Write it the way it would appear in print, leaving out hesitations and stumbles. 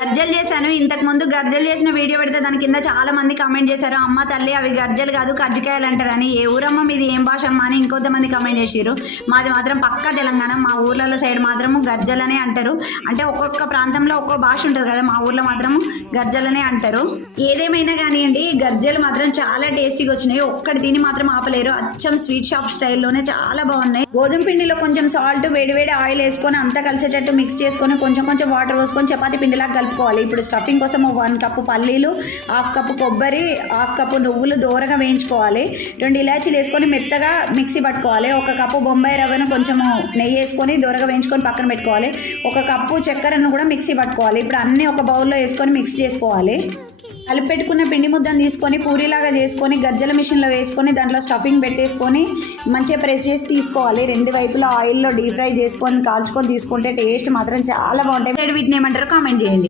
గర్జలు చేశాను. ఇంతకు ముందు గర్జలు చేసిన వీడియో పెడితే దాని కింద చాలా మంది కామెంట్ చేశారు, అమ్మ తల్లి అవి గర్జలు కాదు కజ్జికాయలు అంటారని. ఏ ఊరమ్మ మీది, ఏం భాష అమ్మ అని ఇంకొంతమంది కామెంట్ చేసారు. మాది మాత్రం పక్కా తెలంగాణ. మా ఊర్లలో సైడ్ మాత్రము గర్జలనే అంటారు. అంటే ఒక్కొక్క ప్రాంతంలో ఒక్కో భాష ఉంటుంది కదా, మా ఊర్లో మాత్రము గర్జలనే అంటారు. ఏదేమైనా కానివ్వండి, గర్జలు మాత్రం చాలా టేస్టీగా వచ్చినాయి. ఒక్కటి తిని మాత్రం ఆపలేరు. అచ్చం స్వీట్ షాప్ స్టైల్లోనే చాలా బాగున్నాయి. గోధుమ పిండిలో కొంచెం సాల్ట్, వేడివేడి ఆయిల్ వేసుకొని అంతా కలిసేటట్టు మిక్స్ చేసుకొని కొంచెం కొంచెం వాటర్ పోసుకొని చపాతీ పిండిలాగా కలుపుకోవాలి. ఇప్పుడు స్టఫింగ్ కోసం 1 కప్పు పల్లీలు, 1/2 కప్పు కొబ్బరి, 1/2 కప్పు నువ్వులు దూరగా వేయించుకోవాలి. 2 ఇలాచీలు వేసుకొని మెత్తగా మిక్సీ పట్టుకోవాలి. 1 కప్పు బొంబాయి రవ్వను కొంచెము నెయ్యి వేసుకొని దూరగా వేయించుకొని పక్కన పెట్టుకోవాలి. 1 కప్పు చక్కెరను కూడా మిక్సీ పట్టుకోవాలి. ఇప్పుడు అన్నీ ఒక బౌల్లో వేసుకొని మిక్స్ చేసుకోవాలి. కలిపి పెట్టుకున్న పిండి ముద్దను తీసుకొని పూరీలాగా చేసుకొని గజ్జల మిషన్లో వేసుకొని దాంట్లో స్టఫింగ్ పెట్టేసుకొని మంచిగా ప్రెస్ చేసి తీసుకోవాలి. 2 వైపులా ఆయిల్లో డీప్ ఫ్రై చేసుకొని కాల్చుకొని తీసుకుంటే టేస్ట్ మాత్రం చాలా బాగుంటాయి. వీటిని ఏమంటారో కామెంట్ చేయండి.